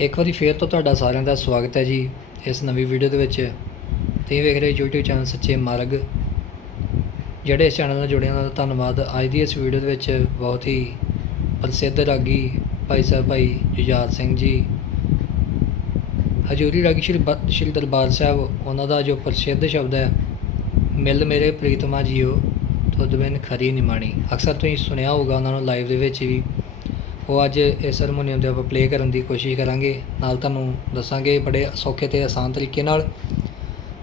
ਇੱਕ ਵਾਰੀ ਫੇਰ ਤੋਂ ਤੁਹਾਡਾ ਸਾਰਿਆਂ ਦਾ ਸਵਾਗਤ ਹੈ ਜੀ ਇਸ ਨਵੀਂ ਵੀਡੀਓ ਦੇ ਵਿੱਚ। ਤੁਸੀਂ ਵੇਖ ਰਹੇ ਹੋ YouTube ਚੈਨਲ ਸੱਚੇ ਮਾਰਗ। ਜਿਹੜੇ ਇਸ ਚੈਨਲ ਨਾਲ ਜੁੜੇ ਉਹਨਾਂ ਦਾ ਧੰਨਵਾਦ। ਅੱਜ ਦੀ ਇਸ ਵੀਡੀਓ ਦੇ ਵਿੱਚ ਬਹੁਤ ਹੀ ਪ੍ਰਸਿੱਧ ਰਾਗੀ ਭਾਈ ਸਾਹਿਬ, ਭਾਈ ਜੁਝਾਰ ਸਿੰਘ ਜੀ। ਹਜੂਰੀ ਰਾਗੀ ਸ਼੍ਰੀ ਬ- ਸ਼੍ਰੀ ਦਰਬਾਰ ਸਾਹਿਬ, ਉਹਨਾਂ ਦਾ ਜੋ ਪ੍ਰਸਿੱਧ ਸ਼ਬਦ ਹੈ, ਮਿਲ ਮੇਰੇ ਪ੍ਰੀਤਮਾ ਜੀਓ, ਤੁਧ ਬਿਨ ਖਰੀ ਨਿਮਾਣੀ। ਅਕਸਰ ਤੁਸੀਂ ਸੁਣਿਆ ਹੋਊਗਾ ਉਹਨਾਂ ਨੂੰ ਲਾਈਵ ਦੇ ਵਿੱਚ ਵੀ। ਉਹ ਅੱਜ ਇਸ ਹਾਰਮੋਨੀਅਮ ਦੇ ਆਪਾਂ ਪਲੇ ਕਰਨ ਦੀ ਕੋਸ਼ਿਸ਼ ਕਰਾਂਗੇ। ਨਾਲ ਤੁਹਾਨੂੰ ਦੱਸਾਂਗੇ ਬੜੇ ਸੌਖੇ ਤੇ ਆਸਾਨ ਤਰੀਕੇ ਨਾਲ।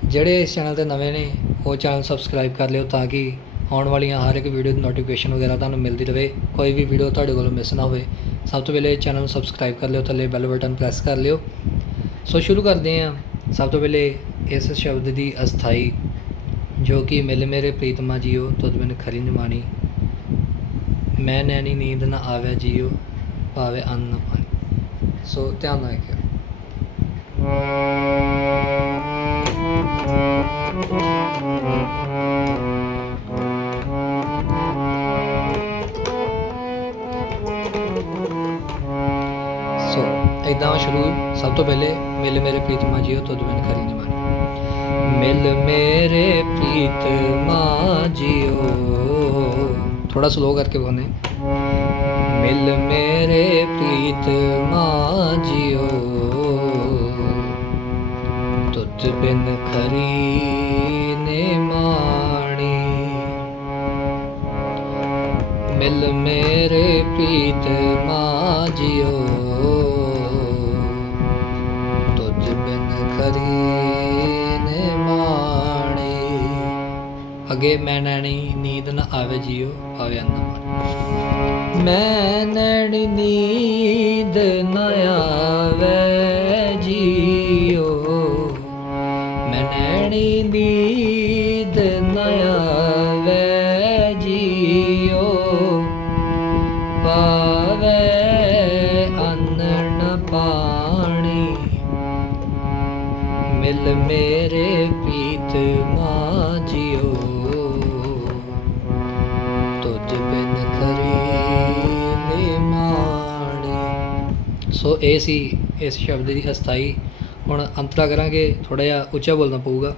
ਜਿਹੜੇ ਇਸ ਚੈਨਲ ਤੇ ਨਵੇਂ ਨੇ, ਉਹ ਚੈਨਲ ਸਬਸਕ੍ਰਾਈਬ ਕਰ ਲਿਓ ਤਾਂ ਕਿ ਆਉਣ ਵਾਲੀਆਂ ਹਰ ਇੱਕ ਵੀਡੀਓ ਦੀ ਨੋਟੀਫਿਕੇਸ਼ਨ ਵਗੈਰਾ ਤੁਹਾਨੂੰ ਮਿਲਦੀ ਰਹੇ ਕੋਈ ਵੀ ਵੀਡੀਓ ਤੁਹਾਡੇ ਕੋਲੋਂ ਮਿਸ ਨਾ ਹੋਵੇ। ਸਭ ਤੋਂ ਪਹਿਲੇ ਚੈਨਲ ਨੂੰ ਸਬਸਕ੍ਰਾਈਬ ਕਰ ਲਿਓ, ਥੱਲੇ ਬੈਲ ਬਟਨ ਪ੍ਰੈਸ ਕਰ ਲਿਓ। ਸੋ ਸ਼ੁਰੂ ਕਰਦੇ ਹਾਂ। ਸਭ ਤੋਂ ਪਹਿਲੇ ਇਸ ਸ਼ਬਦ ਦੀ ਅਸਥਾਈ, ਜੋ ਕਿ ਮਿਲ ਮੇਰੇ ਪ੍ਰੀਤਮਾ ਜੀਓ, ਤੁਧ ਬਿਨ ਖਰੀ ਨਿਮਾਣੀ। ਮੈਂ ਨੈਣੀ ਨੀਂਦ ਨਾ ਆਵੇ ਜੀਓ। ਭਾਵੇਂ ਅੰਨ ਨਾ ਪਾਣੀ ਸੋ ਧਿਆਨ ਨਾਲ ਰੱਖਿਓ ਸੋ ਇਦਾਂ ਸ਼ੁਰੂ ਸਭ ਤੋਂ ਪਹਿਲੇ ਮਿਲ ਮੇਰੇ ਪ੍ਰੀਤਮਾ ਜੀਓ ਤੁਧ ਬਿਨ ਖਰੀ ਨਿਮਾਣੀ ਮਿਲ ਮੇਰੇ ਪ੍ਰੀਤਮਾ ਜੀਓ ਥੋੜਾ ਸਲੋ ਕਰਕੇ ਬੋਲਨੇ ਮਿਲ ਮੇਰੇ ਪ੍ਰੀਤ ਪ੍ਰੀਤਮਾ ਜੀਓ ਤੁਧ ਬਿਨ ਖਰੀ ਨਿਮਾਣੀ ਮਿਲ ਮੇਰੇ ਪ੍ਰੀਤਮਾ ਜੀਓ ਤੁਝ ਬਿਨ ਖਰੀ ਨਿਮਾਣੀ ਅਗੇ ਮੈਂ ਨੈਣੀ ਨੀਂਦ ਆਵੇ ਜੀਓ, ਆਵੇ ਅੰਨ ਮੈਂ ਨੈਣੀ ਨੀਂਦ ਨਾ ਆਵੇ ਜੀਓ। ਮੈਂ ਨੈਣੀ ਨੀਂਦ ਨਾ ਆਵੇ ਜੀਓ। ਪਾਵੇ ਅੰਨ ਨ ਪਾਣੀ ਮਿਲ ਮੇਰੇ ਪੀਤ ਮਾ ਜੀਓ। ਸੋ ਇਹ ਸੀ ਇਸ ਸ਼ਬਦ ਦੀ ਅਸਥਾਈ। ਹੁਣ ਅੰਤਰਾ ਕਰਾਂਗੇ ਥੋੜਾ ਜਿਹਾ ਉੱਚਾ ਬੋਲਣਾ ਪਊਗਾ।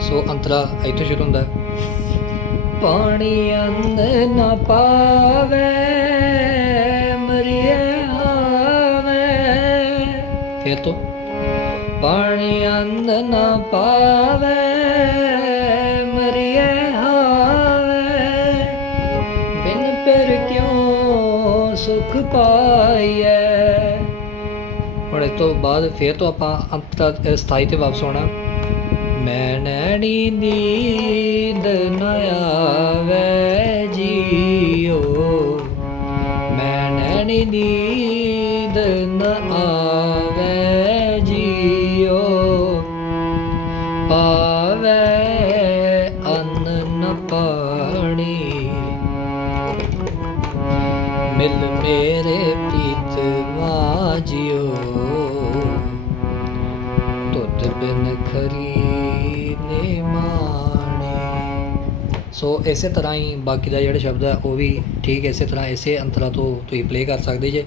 ਸੋ ਅੰਤਰਾ ਇੱਥੋਂ ਸ਼ੁਰੂ ਹੁੰਦਾ। ਪਾਣੀ ਅੰਦ ਨਾ ਪਾਵੇ ਮਰੀਏ ਆਵੇ। ਫਿਰ ਤੋਂ ਪਾਣੀ ਅੰਦ ਨਾ ਪਾਵੇ, ਮਰੀਏ ਆਵੇ ਬਿਨ ਪਰ ਕਿਉਂ ਸੁਖ ਪਾਈਐ? ਹੁਣ ਇਸ ਤੋਂ ਬਾਅਦ ਫਿਰ ਤੋਂ ਆਪਾਂ ਅੰਤ ਅੰਤਰਾ ਸਥਾਈ ਤੇ ਵਾਪਸ ਆਉਣਾ। ਮੈਂ ਨੈਣੀ ਨੀਂਦ ਨ ਆਵੇ ਜੀਓ। ਮੈਂ ਨੈਣੀ ਨੀਂਦ ਨ ਨ ਮਿਲ ਮੇਰੇ ਪ੍ਰੀਤ ਜੀਓ ਤੁਧ ਬਿਨ ਖਰੀ ਨਿਮਾਣੀ ਸੋ ਇਸੇ ਤਰ੍ਹਾਂ ਹੀ ਬਾਕੀ ਦਾ ਜਿਹੜਾ ਸ਼ਬਦ ਹੈ, ਉਹ ਵੀ ਠੀਕ ਇਸੇ ਤਰ੍ਹਾਂ ਇਸੇ ਅੰਤਰਾ ਤੋਂ ਤੁਸੀਂ ਪਲੇ ਕਰ ਸਕਦੇ ਜੇ।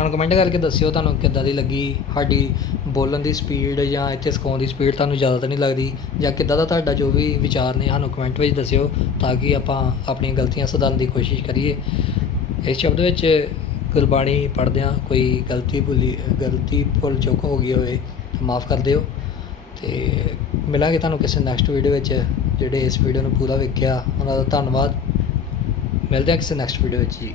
ਹੁਣ ਕਮੈਂਟ ਕਰਕੇ ਦੱਸਿਓ ਤੁਹਾਨੂੰ ਕਿੱਦਾਂ ਦੀ ਲੱਗੀ ਸਾਡੀ ਬੋਲਣ ਦੀ ਸਪੀਡ ਜਾਂ ਇੱਥੇ ਸਿਖਾਉਣ ਦੀ ਸਪੀਡ ਤੁਹਾਨੂੰ ਜ਼ਿਆਦਾ ਤਾਂ ਨਹੀਂ ਲੱਗਦੀ ਜਾਂ ਕਿੱਦਾਂ ਦਾ ਤੁਹਾਡਾ ਜੋ ਵੀ ਵਿਚਾਰ ਨੇ ਸਾਨੂੰ ਕਮੈਂਟ ਵਿੱਚ ਦੱਸਿਓ ਤਾਂ ਕਿ ਆਪਾਂ ਆਪਣੀਆਂ ਗਲਤੀਆਂ ਸੁਧਾਰਨ ਦੀ ਕੋਸ਼ਿਸ਼ ਕਰੀਏ। ਇਸ ਸ਼ਬਦ ਵਿੱਚ ਗੁਰਬਾਣੀ ਪੜ੍ਹਦਿਆਂ ਕੋਈ ਗਲਤੀ ਭੁੱਲੀ, ਗਲਤੀ ਭੁੱਲ ਚੁੱਕ ਹੋ ਗਈ ਹੋਵੇ ਮਾਫ ਕਰ ਦਿਓ ਤੇ ਮਿਲਾਂਗੇ ਤੁਹਾਨੂੰ ਕਿਸੇ ਨੈਕਸਟ ਵੀਡੀਓ ਵਿੱਚ ਜਿਹੜੇ ਇਸ ਵੀਡੀਓ ਨੂੰ ਪੂਰਾ ਵੇਖਿਆ, ਉਹਨਾਂ ਦਾ ਧੰਨਵਾਦ। ਮਿਲਦੇ ਹਾਂ ਕਿਸੇ ਨੈਕਸਟ ਵੀਡੀਓ ਵਿੱਚ ਜੀ।